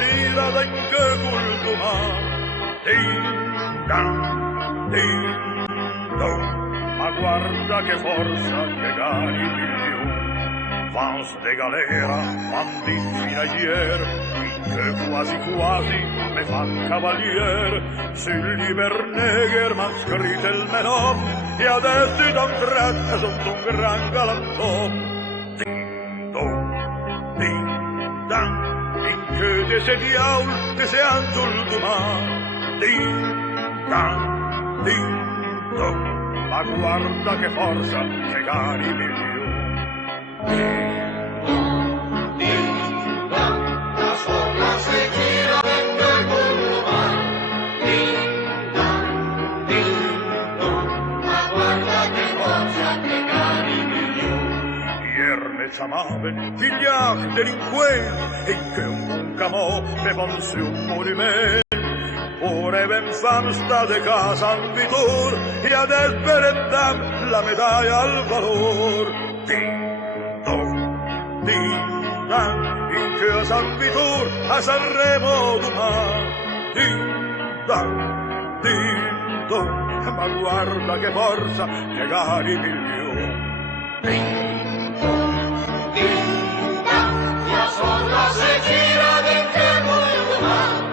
gira d'en che cultuma. Ding dong, ma guarda che forza, che gani milioni. Vans de galera, van dit fino a ier, que quasi quasi me fan cavalier. Sul Liberneger m'han scrit el meu nom, i adesso d'un trat sunt un gran galantom. Ding dang, in que te se diaul, te se antul dumà. Ding dong, ma guarda che forza, che gani milioni. La sola se gira en que cultuma. Ma guarda che forza, che cari milioni. Ier me chiamaven figliac delinquent, e che un bon camò me pensi un moniment. Ora ben fam sta de casa en Vitor, e ades berendam la medaglia al valor. Ding dang, in che a San Vitor, a Sanremo domà. Ding dong, ma guarda che forza, che gari milioni. La sola se gira en que cultuma.